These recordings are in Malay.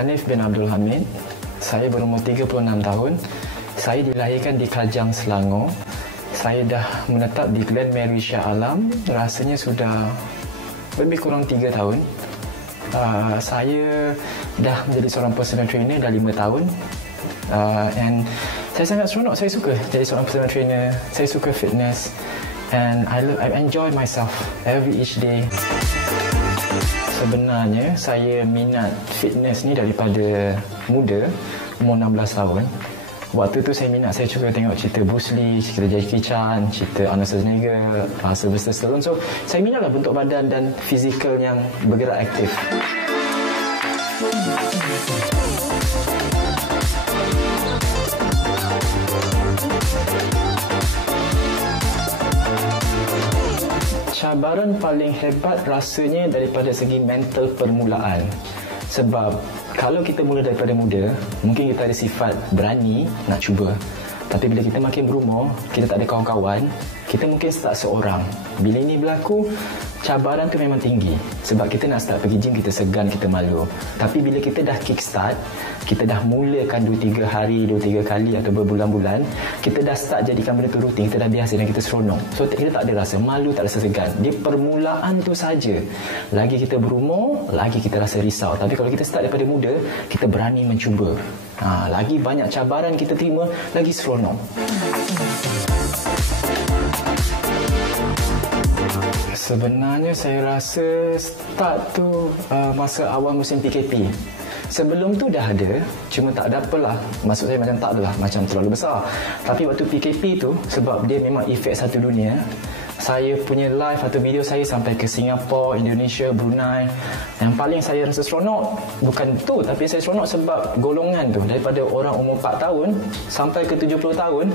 Hanif bin Abdul Hamid. Saya berumur 36 tahun. Saya dilahirkan di Kajang, Selangor. Saya dah menetap di Glen Mary Shah Alam. Rasanya sudah lebih kurang 3 tahun. Saya dah menjadi seorang personal trainer dah 5 tahun. And saya sangat seronok. Saya suka jadi seorang personal trainer. Saya suka fitness. And I enjoy myself each day. Sebenarnya saya minat fitness ni daripada muda, umur 16 tahun. Waktu tu saya minat, saya suka tengok cerita Bruce Lee, cerita Jackie Chan, cerita Arnold Schwarzenegger, Sylvester Stallone. So, saya minatlah bentuk badan dan fizikal yang bergerak aktif. Cabaran paling hebat rasanya daripada segi mental permulaan. Sebab kalau kita mula daripada muda, mungkin kita ada sifat berani nak cuba. Tapi bila kita makin berumur, kita tak ada kawan-kawan, kita mungkin start seorang. Bila ini berlaku, cabaran tu memang tinggi. Sebab kita nak start pergi gym, kita segan, kita malu. Tapi bila kita dah kick start, kita dah mulakan 2-3 hari, 2-3 kali atau berbulan-bulan, kita dah start jadikan benda tu rutin, kita dah biasa dan kita seronok. So kita tak ada rasa malu, tak rasa segan. Di permulaan tu saja. Lagi kita berumur, lagi kita rasa risau. Tapi kalau kita start daripada muda, kita berani mencuba. Lagi banyak cabaran kita terima, lagi seronok. Sebenarnya saya rasa start tu masa awal musim PKP. Sebelum tu dah ada, cuma tak ada apalah. Maksud saya macam tak adalah macam terlalu besar. Tapi waktu PKP tu, sebab dia memang efek satu dunia, saya punya live atau video saya sampai ke Singapura, Indonesia, Brunei. Yang paling saya rasa seronok bukan tu, tapi saya seronok sebab golongan tu daripada orang umur 4 tahun sampai ke 70 tahun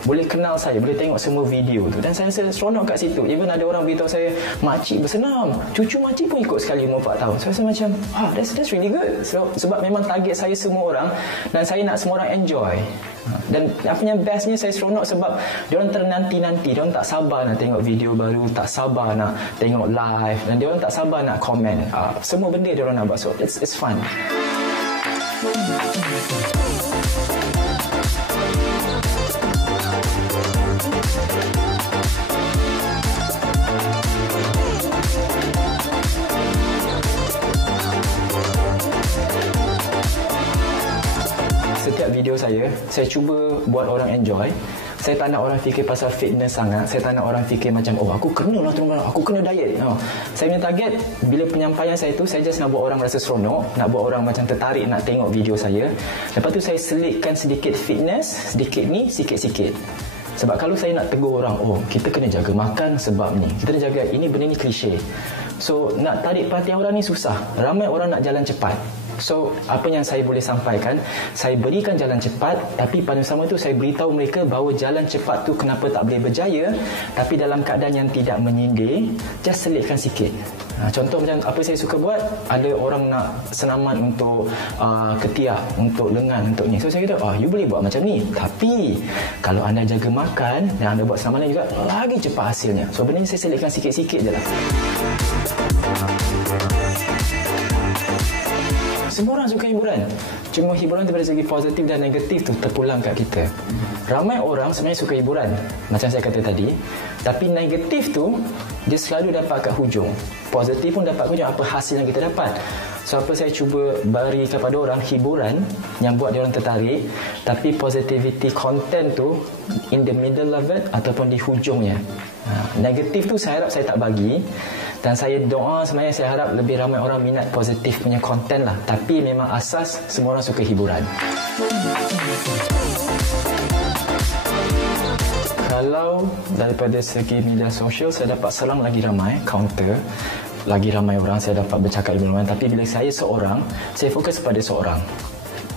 boleh kenal saya, boleh tengok semua video tu. Dan saya rasa seronok kat situ. Even ada orang beritahu saya, makcik bersenam, cucu makcik pun ikut sekali umur 4 tahun. Saya rasa macam, that's really good. Sebab memang target saya semua orang dan saya nak semua orang enjoy. Dan apa yang bestnya, saya seronok sebab diorang ternanti-nanti, diorang tak sabar nak tengok video baru, tak sabar nak tengok live, dan diorang tak sabar nak komen. Semua benda diorang nak buat. So it's fun. Setiap video saya cuba buat orang enjoy. Saya tak nak orang fikir pasal fitness sangat. Saya tak nak orang fikir macam, aku kena lah terus, aku kena diet. Saya punya target, bila penyampaian saya tu, saya just nak buat orang rasa seronok, nak buat orang macam tertarik nak tengok video saya. Lepas tu saya selitkan sedikit fitness, sedikit ni, sikit-sikit. Sebab kalau saya nak tegur orang, kita kena jaga makan sebab ni, kita kena jaga ini, benda ni klise. So nak tarik perhatian orang ni susah. Ramai orang nak jalan cepat. So, apa yang saya boleh sampaikan, saya berikan jalan cepat, tapi pada sama itu saya beritahu mereka bahawa jalan cepat tu kenapa tak boleh berjaya, tapi dalam keadaan yang tidak menyindir, just selitkan sikit. Contoh macam apa saya suka buat, ada orang nak senaman untuk ketiak, untuk lengan, untuk ni. So, saya kata, you boleh buat macam ni. Tapi, kalau anda jaga makan dan anda buat senaman juga, lagi cepat hasilnya. So, benda ni saya selitkan sikit-sikit je lah. Semua orang suka hiburan. Cuma hiburan tu dari segi positif dan negatif tu terpulang kat kita. Ramai orang sebenarnya suka hiburan, macam saya kata tadi. Tapi negatif tu, dia selalu dapat kat hujung. Positif pun dapat kat hujung, apa hasil yang kita dapat. So, apa saya cuba beri kepada orang, hiburan yang buat dia orang tertarik. Tapi positivity content tu, in the middle of it, ataupun di hujungnya. Negatif tu saya harap saya tak bagi. Dan saya doa sebenarnya, saya harap lebih ramai orang minat positif punya konten lah. Tapi memang asas semua orang suka hiburan. Kalau daripada segi media sosial, saya dapat serang lagi ramai, counter. Lagi ramai orang saya dapat bercakap dengan orang. Tapi bila saya seorang, saya fokus pada seorang.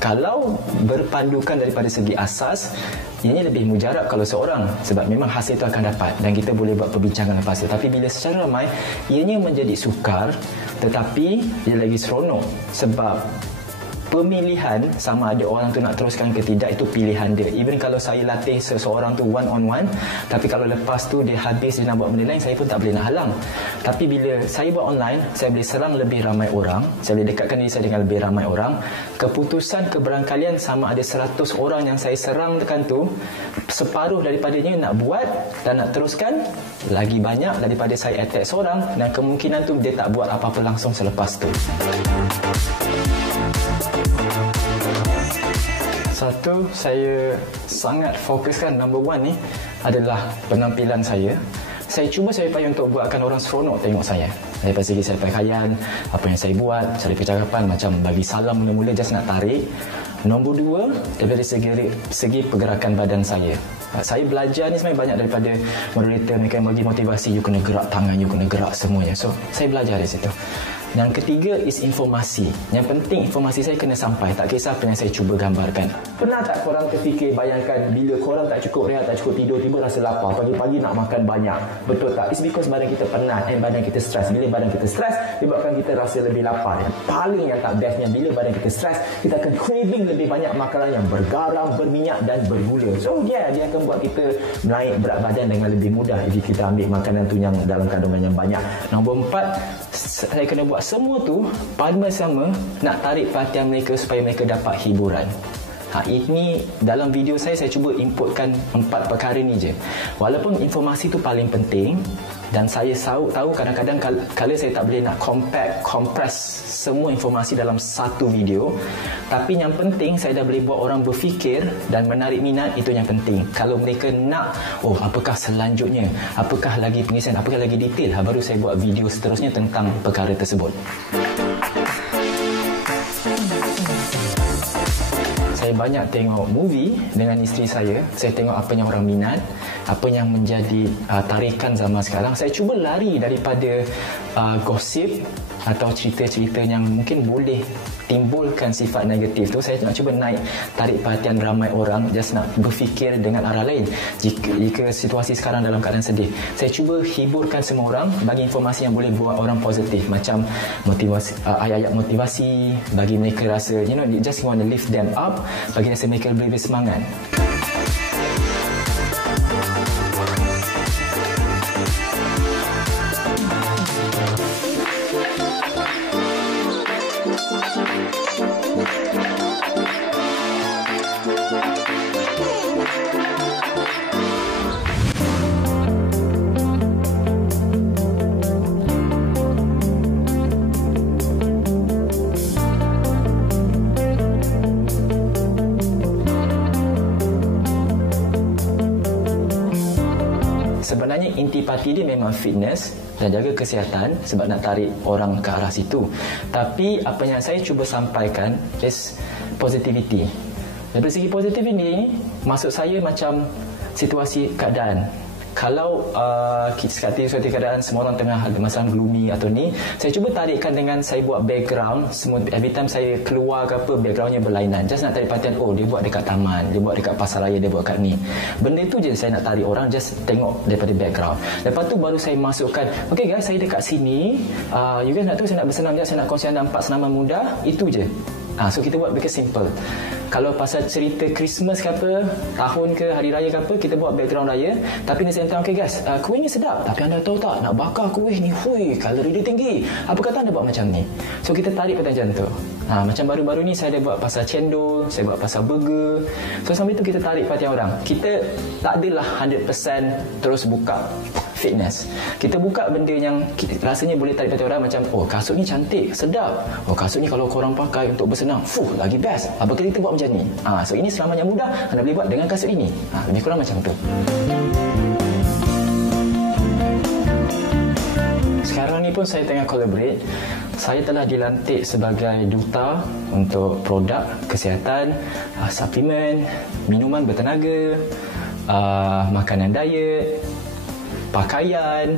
Kalau berpandukan daripada segi asas, ini lebih mujarab kalau seorang, sebab memang hasil itu akan dapat dan kita boleh buat perbincangan lepas itu. Tapi bila secara ramai, ianya menjadi sukar, tetapi dia lagi seronok sebab pemilihan sama ada orang tu nak teruskan ke tidak, itu pilihan dia. Even kalau saya latih seseorang tu one on one, tapi kalau lepas tu dia habis dia nak buat benda lain, saya pun tak boleh nak halang. Tapi bila saya buat online, saya boleh serang lebih ramai orang, saya boleh dekatkan diri saya dengan lebih ramai orang. Keputusan keberangkalian sama ada 100 orang yang saya serangkan tu, separuh daripadanya nak buat dan nak teruskan, lagi banyak daripada saya attack seorang, dan kemungkinan tu dia tak buat apa-apa langsung selepas tu. Satu, saya sangat fokuskan number one ni adalah penampilan saya. Saya cuba saya payah untuk buatkan orang seronok tengok saya. Daripada segi saya pakaian, apa yang saya buat, cara percakapan, macam bagi salam mula-mula just nak tarik. Nombor dua, daripada segi pergerakan badan saya. Saya belajar ni sebenarnya banyak daripada moderator, mereka yang bagi motivasi, you kena gerak tangan, you kena gerak semuanya. So, saya belajar dari situ. Yang ketiga is informasi. Yang penting informasi saya kena sampai, tak kisah apa yang saya cuba gambarkan. Pernah tak korang terfikir, bayangkan bila korang tak cukup rehat, tak cukup tidur, tiba rasa lapar, pagi-pagi nak makan banyak, betul tak? It's because badan kita penat and badan kita stres. Bila badan kita stres, menyebabkan kita rasa lebih lapar. Yang paling yang tak bestnya, bila badan kita stres, kita akan craving lebih banyak makanan yang bergaram, berminyak dan bergula. So dia akan buat kita naik berat badan dengan lebih mudah jika kita ambil makanan tu yang dalam kandungan yang banyak. Nombor 4, saya kena buat semua tu pada masa sama nak tarik perhatian mereka supaya mereka dapat hiburan. Ini dalam video saya cuba inputkan 4 perkara ni je. Walaupun informasi tu paling penting, dan saya tahu kadang-kadang kalau saya tak boleh nak compress semua informasi dalam satu video, tapi yang penting saya dah boleh buat orang berfikir dan menarik minat, itu yang penting. Kalau mereka nak, apakah selanjutnya, apakah lagi pengisian, apakah lagi detail, baru saya buat video seterusnya tentang perkara tersebut. Saya banyak tengok movie dengan isteri saya. Saya tengok apa yang orang minat, apa yang menjadi tarikan zaman sekarang. Saya cuba lari daripada gosip atau cerita-cerita yang mungkin boleh timbulkan sifat negatif tu. Saya nak cuba tarik perhatian ramai orang, just nak berfikir dengan arah lain. Jika situasi sekarang dalam keadaan sedih, saya cuba hiburkan semua orang, bagi informasi yang boleh buat orang positif, macam motivasi, ayat-ayat motivasi, bagi mereka rasa, just want to lift them up, bagi rasa mereka lebih bersemangat. Sebenarnya intipati dia memang fitness dan jaga kesihatan sebab nak tarik orang ke arah situ. Tapi apa yang saya cuba sampaikan is positivity. Dari segi positif ini, maksud saya macam situasi keadaan. Kalau suatu keadaan semua orang tengah masalah gloomy atau ni, saya cuba tarikkan dengan saya buat background. Semua every time saya keluar ke apa, backgroundnya berlainan. Just nak tarik perhatian, dia buat dekat taman, dia buat dekat pasar raya, dia buat kat ni. Benda tu je saya nak tarik orang, just tengok daripada background. Lepas tu baru saya masukkan, okay guys, saya dekat sini, you guys nak tahu saya nak bersenam je, saya nak kongsikan 4 senaman mudah, itu je. So kita buat lebih simple. Kalau pasal cerita Christmas ke apa, tahun ke, hari raya ke apa, kita buat background raya. Tapi ni saya tahu, okay guys, kuih ni sedap, tapi anda tahu tak, nak bakar kuih ni, kalori dia tinggi, apa kata anda buat macam ni? So kita tarik pada macam tu. Macam baru-baru ni saya ada buat pasal cendol, saya buat pasal burger. So sambil tu kita tarik perhatian orang. Kita tak adalah 100% terus buka fitness. Kita buka benda yang rasanya boleh tarik perhatian orang, macam kasut ni cantik, sedap. Kasut ni kalau korang pakai untuk bersenam, lagi best. Apa kita buat macam ni? So ini selama yang mudah anda boleh buat dengan kasut ini. Lebih kurang macam tu. Sekarang ni pun saya tengah collaborate. Saya telah dilantik sebagai duta untuk produk kesihatan, suplemen, minuman bertenaga, makanan diet, pakaian.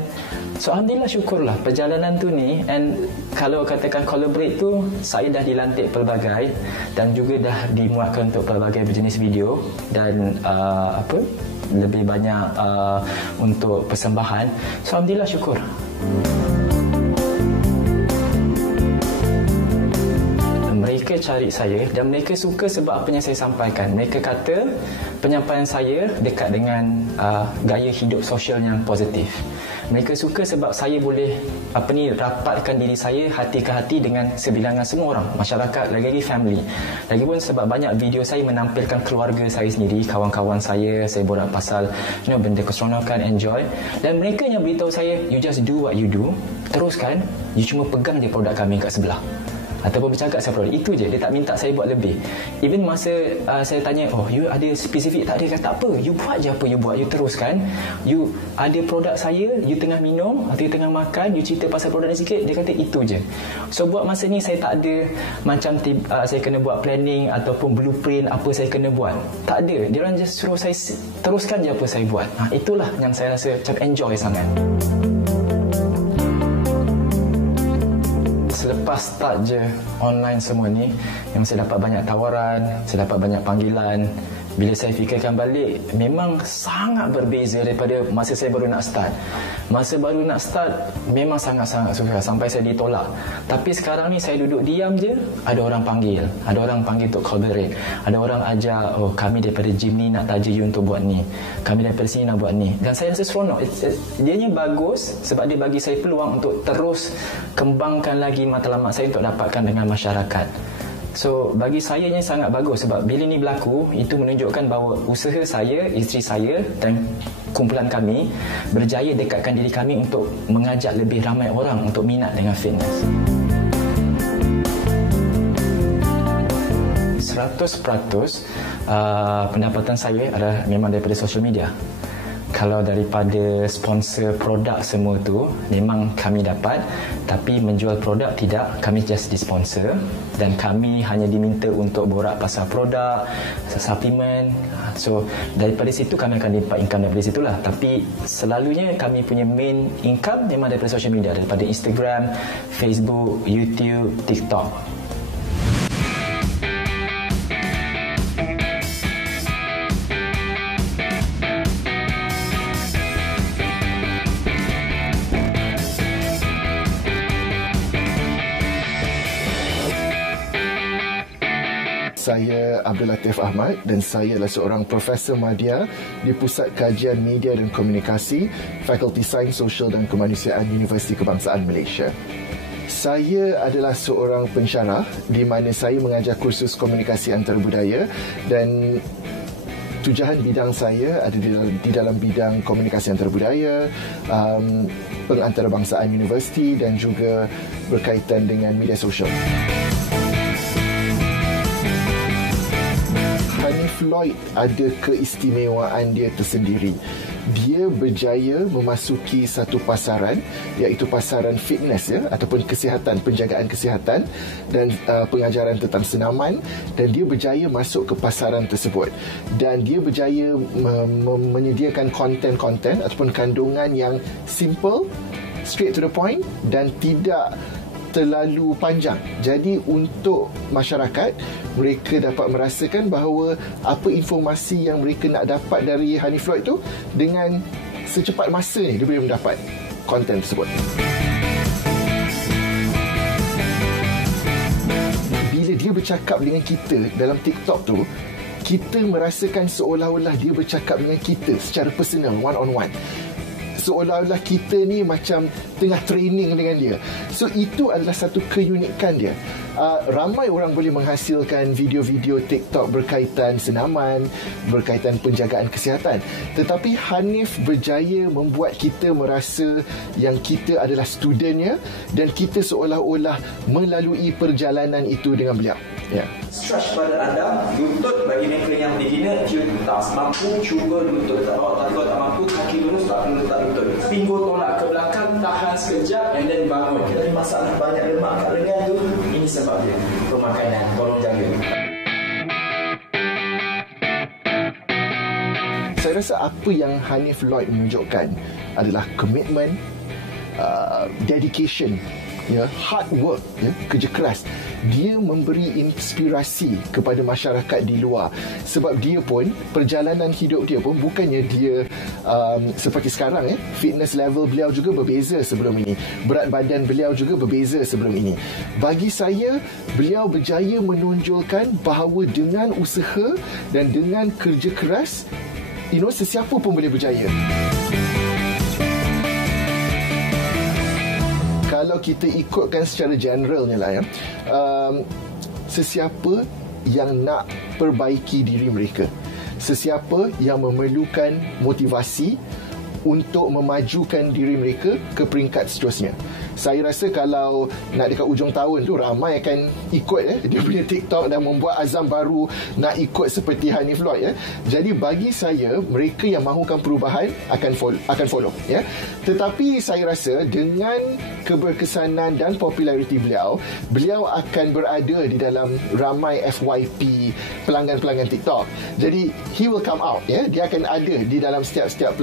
So alhamdulillah, syukurlah perjalanan tu ni. And kalau katakan collaborate tu, saya dah dilantik pelbagai dan juga dah dimuatkan untuk pelbagai berjenis video dan lebih banyak untuk persembahan. So alhamdulillah, syukur. Mereka mereka cari saya dan mereka suka sebab apa yang saya sampaikan. Mereka kata penyampaian saya dekat dengan gaya hidup sosial yang positif. Mereka suka sebab saya boleh rapatkan diri saya hati ke hati dengan sebilangan semua orang, masyarakat, lagi-lagi family. Lagipun sebab banyak video saya menampilkan keluarga saya sendiri, kawan-kawan saya borak pasal benda keseronokan, enjoy. Dan mereka yang beritahu saya, you just do what you do, teruskan, you cuma pegang je produk kami kat sebelah ataupun bercakap saya produk itu je, dia tak minta saya buat lebih. Even masa saya tanya, oh you ada spesifik tak, dia kata tak apa, you buat je apa you buat, you teruskan. You ada produk saya, you tengah minum atau you tengah makan, you cerita pasal produk ni sikit, dia kata itu je. So buat masa ni saya tak ada macam saya kena buat planning ataupun blueprint apa saya kena buat, tak ada. Dia orang just suruh saya teruskan je apa saya buat. Itulah yang saya rasa macam enjoy sangat. Selepas start je online semua ni, yang saya dapat banyak tawaran, saya dapat banyak panggilan. Bila saya fikirkan balik, memang sangat berbeza daripada masa saya baru nak start. Masa baru nak start, memang sangat-sangat susah sampai saya ditolak. Tapi sekarang ni saya duduk diam je, ada orang panggil. Ada orang panggil untuk collaborate. Ada orang ajar, oh kami daripada gym ni nak taja you untuk buat ni. Kami daripada sini nak buat ni. Dan saya rasa seronok. Dianya bagus sebab dia bagi saya peluang untuk terus kembangkan lagi matlamat saya untuk dapatkan dengan masyarakat. So bagi saya ni sangat bagus sebab bila ni berlaku, itu menunjukkan bahawa usaha saya, isteri saya dan kumpulan kami berjaya dekatkan diri kami untuk mengajak lebih ramai orang untuk minat dengan fitness. 100% pendapatan saya adalah memang daripada social media. Kalau daripada sponsor produk semua tu memang kami dapat, tapi menjual produk tidak, kami just disponsor dan kami hanya diminta untuk borak pasal produk, suplemen. So daripada situ kami akan dapat income daripada situlah. Tapi selalunya kami punya main income memang daripada social media, daripada Instagram, Facebook, YouTube, TikTok. Saya Abdul Latif Ahmad dan saya adalah seorang Profesor Madya di Pusat Kajian Media dan Komunikasi Fakulti Sains Sosial dan Kemanusiaan Universiti Kebangsaan Malaysia. Saya adalah seorang pensyarah di mana saya mengajar kursus komunikasi antarabudaya dan tujuan bidang saya ada di dalam bidang komunikasi antarabudaya, pengantarbangsaan universiti dan juga berkaitan dengan media sosial. Floyd ada keistimewaan dia tersendiri. Dia berjaya memasuki satu pasaran, iaitu pasaran fitness ataupun kesihatan, penjagaan kesihatan dan pengajaran tentang senaman, dan dia berjaya masuk ke pasaran tersebut dan dia berjaya menyediakan konten-konten ataupun kandungan yang simple, straight to the point dan tidak terlalu panjang. Jadi untuk masyarakat, mereka dapat merasakan bahawa apa informasi yang mereka nak dapat dari Hanif Lloyd tu, dengan secepat masa ni dia boleh mendapat konten tersebut. Bila dia bercakap dengan kita dalam TikTok tu, kita merasakan seolah-olah dia bercakap dengan kita secara personal, one on one. Seolah-olah kita ni macam tengah training dengan dia. So itu adalah satu keunikan dia. Ramai orang boleh menghasilkan video-video TikTok berkaitan senaman, berkaitan penjagaan kesihatan. Tetapi Hanif berjaya membuat kita merasa yang kita adalah studentnya dan kita seolah-olah melalui perjalanan itu dengan beliau. Ya. Stretch badan anda, lutut bagi mereka yang beginner, tak mampu, cuba lutut tak bawa, tapi kalau tak mampu, kaki lurus, tak perlu letak lutut. Pinggul tolak ke belakang, tahan sekejap and then bangun. Jadi masalah banyak lemak kat lengan tu, ini sebab dia. Pemakanan, tolong jaga. Saya rasa apa yang Hanif Lloyd menunjukkan adalah komitmen, dedication, hard work, kerja keras. Dia memberi inspirasi kepada masyarakat di luar sebab dia pun, perjalanan hidup dia pun bukannya dia seperti sekarang fitness level beliau juga berbeza sebelum ini, berat badan beliau juga berbeza sebelum ini. Bagi saya, beliau berjaya menonjolkan bahawa dengan usaha dan dengan kerja keras, sesiapa pun boleh berjaya. Kalau kita ikutkan secara generalnya lah sesiapa yang nak perbaiki diri mereka, sesiapa yang memerlukan motivasi untuk memajukan diri mereka ke peringkat seterusnya. Saya rasa kalau nak dekat ujung tahun tu, ramai akan ikut dia punya TikTok dan membuat azam baru nak ikut seperti Hanif Lloyd. Jadi bagi saya, mereka yang mahukan perubahan akan follow. Tetapi saya rasa dengan keberkesanan dan populariti beliau akan berada di dalam ramai FYP, pelanggan-pelanggan TikTok. Jadi he will come out. Dia akan ada di dalam setiap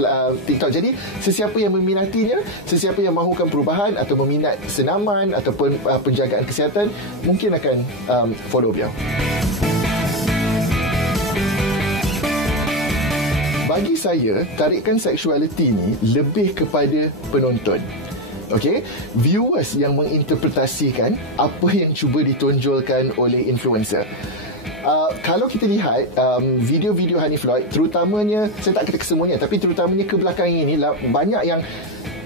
TikTok. Jadi sesiapa yang meminatinya, sesiapa yang mahukan perubahan atau meminat senaman ataupun penjagaan kesihatan, mungkin akan follow beliau. Bagi saya, tarikan seksualiti ni lebih kepada penonton. Viewers yang menginterpretasikan apa yang cuba ditonjolkan oleh influencer. Kalau kita lihat video-video Hanif Lloyd, terutamanya, saya tak kata kesemuanya, tapi terutamanya kebelakangan ini, banyak yang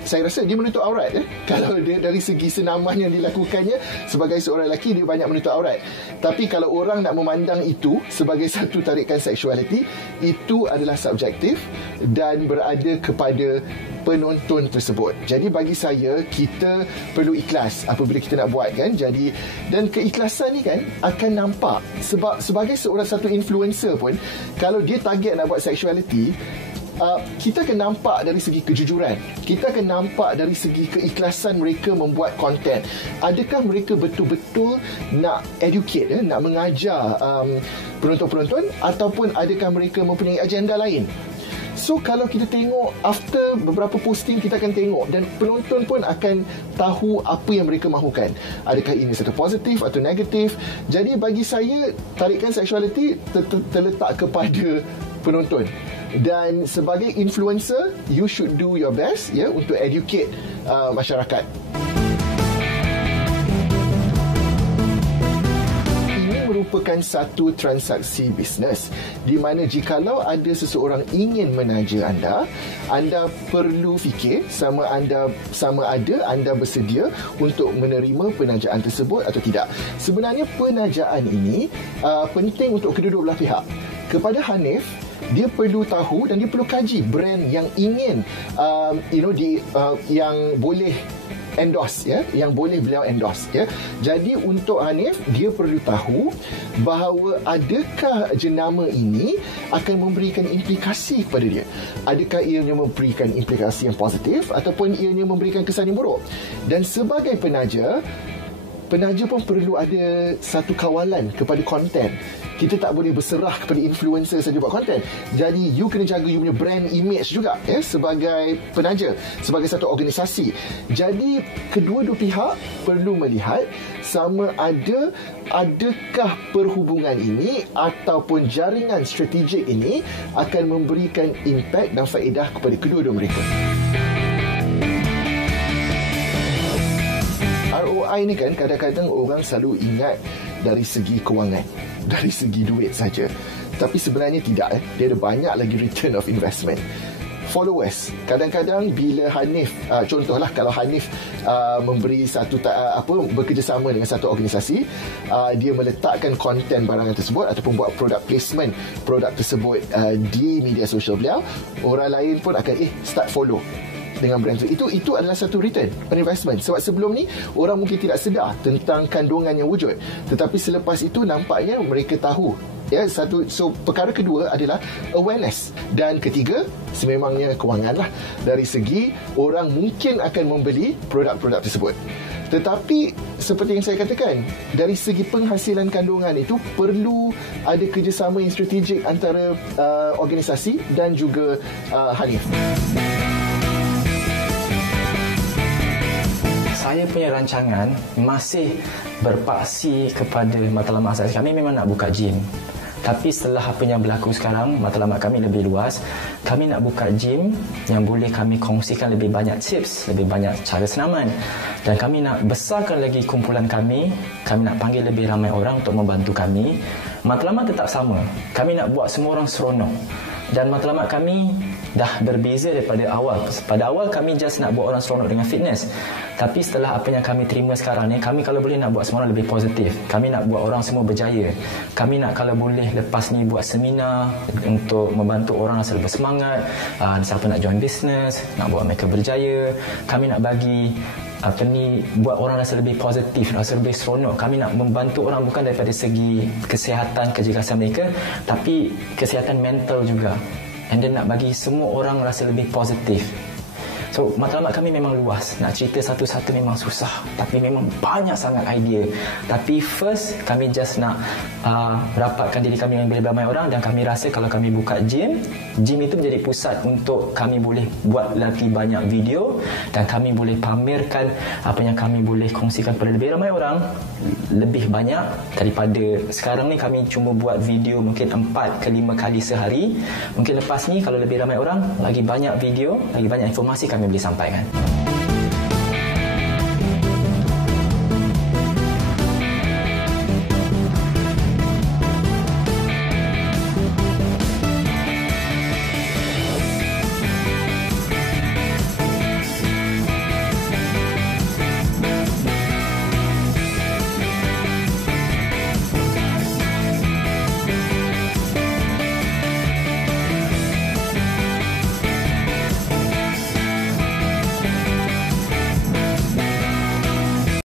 saya rasa dia menutup aurat. Kalau dia dari segi senaman yang dilakukannya, sebagai seorang lelaki, dia banyak menutup aurat. Tapi kalau orang nak memandang itu sebagai satu tarikan seksualiti, itu adalah subjektif dan berada kepada penonton tersebut. Jadi bagi saya, kita perlu ikhlas apabila kita nak buat Jadi, dan keikhlasan ni akan nampak. Sebab sebagai satu influencer pun, kalau dia target nak buat seksualiti, kita akan nampak dari segi kejujuran, kita akan nampak dari segi keikhlasan mereka membuat konten. Adakah mereka betul-betul nak educate, nak mengajar penonton-penonton, ataupun adakah mereka mempunyai agenda lain? So kalau kita tengok after beberapa posting, kita akan tengok dan penonton pun akan tahu apa yang mereka mahukan. Adakah ini satu positif atau negatif? Jadi bagi saya, tarikan seksualiti terletak kepada penonton. Dan sebagai influencer, you should do your best untuk educate masyarakat. Ini merupakan satu transaksi bisnes di mana jikalau ada seseorang ingin menaja anda perlu fikir sama ada anda bersedia untuk menerima penajaan tersebut atau tidak. Sebenarnya penajaan ini penting untuk kedua-dua belah pihak. Kepada Hanif, dia perlu tahu dan dia perlu kaji brand yang ingin yang boleh endorse, yang boleh beliau endorse. Jadi untuk Hanif, dia perlu tahu bahawa adakah jenama ini akan memberikan implikasi kepada dia. Adakah ianya memberikan implikasi yang positif ataupun ianya memberikan kesan yang buruk. Dan sebagai penaja pun perlu ada satu kawalan kepada konten. Kita tak boleh berserah kepada influencer saja buat konten. Jadi you kena jaga you punya brand image juga sebagai penaja, sebagai satu organisasi. Jadi kedua-dua pihak perlu melihat sama adakah perhubungan ini ataupun jaringan strategik ini akan memberikan impak dan faedah kepada kedua-dua mereka. ROI ni kadang-kadang orang selalu ingat dari segi kewangan, dari segi duit saja. Tapi sebenarnya tidak. Dia ada banyak lagi return of investment. Followers. Kadang-kadang bila Hanif, contohlah kalau Hanif memberi satu bekerjasama dengan satu organisasi, dia meletakkan konten barangan tersebut ataupun buat product placement produk tersebut di media sosial beliau, orang lain pun akan start follow dengan brand itu adalah satu return on investment. Sebab sebelum ni orang mungkin tidak sedar tentang kandungan yang wujud, tetapi selepas itu nampaknya mereka tahu. So perkara kedua adalah awareness, dan ketiga sememangnya kewangan lah. Dari segi orang mungkin akan membeli produk-produk tersebut. Tetapi seperti yang saya katakan, dari segi penghasilan kandungan itu perlu ada kerjasama yang strategik antara organisasi dan juga Hanif. Saya punya rancangan masih berpaksi kepada matlamat asas. Kami memang nak buka gym. Tapi setelah apa yang berlaku sekarang, matlamat kami lebih luas. Kami nak buka gym yang boleh kami kongsikan lebih banyak tips, lebih banyak cara senaman. Dan kami nak besarkan lagi kumpulan kami. Kami nak panggil lebih ramai orang untuk membantu kami. Matlamat tetap sama. Kami nak buat semua orang seronok. Dan matlamat kami dah berbeza daripada awal. Pada awal kami just nak buat orang seronok dengan fitness. Tapi setelah apa yang kami terima sekarang ni, kami kalau boleh nak buat semua orang lebih positif. Kami nak buat orang semua berjaya. Kami nak kalau boleh lepas ni buat seminar untuk membantu orang rasa lebih semangat. Siapa nak join business, nak buat mereka berjaya. Kami nak bagi buat orang rasa lebih positif, rasa lebih seronok. Kami nak membantu orang bukan daripada segi kesihatan, kecergasan mereka, tapi kesihatan mental juga. And then nak bagi semua orang rasa lebih positif. So, matlamat kami memang luas. Nak cerita satu-satu memang susah. Tapi memang banyak sangat idea. Tapi first, kami just nak rapatkan diri kami dengan lebih ramai orang. Dan kami rasa kalau kami buka gym itu menjadi pusat untuk kami boleh buat lagi banyak video. Dan kami boleh pamerkan apa yang kami boleh kongsikan kepada lebih ramai orang. Lebih banyak daripada sekarang ni kami cuma buat video mungkin 4 ke 5 kali sehari. Mungkin lepas ni kalau lebih ramai orang, lagi banyak video, lagi banyak informasi kami boleh sampaikan.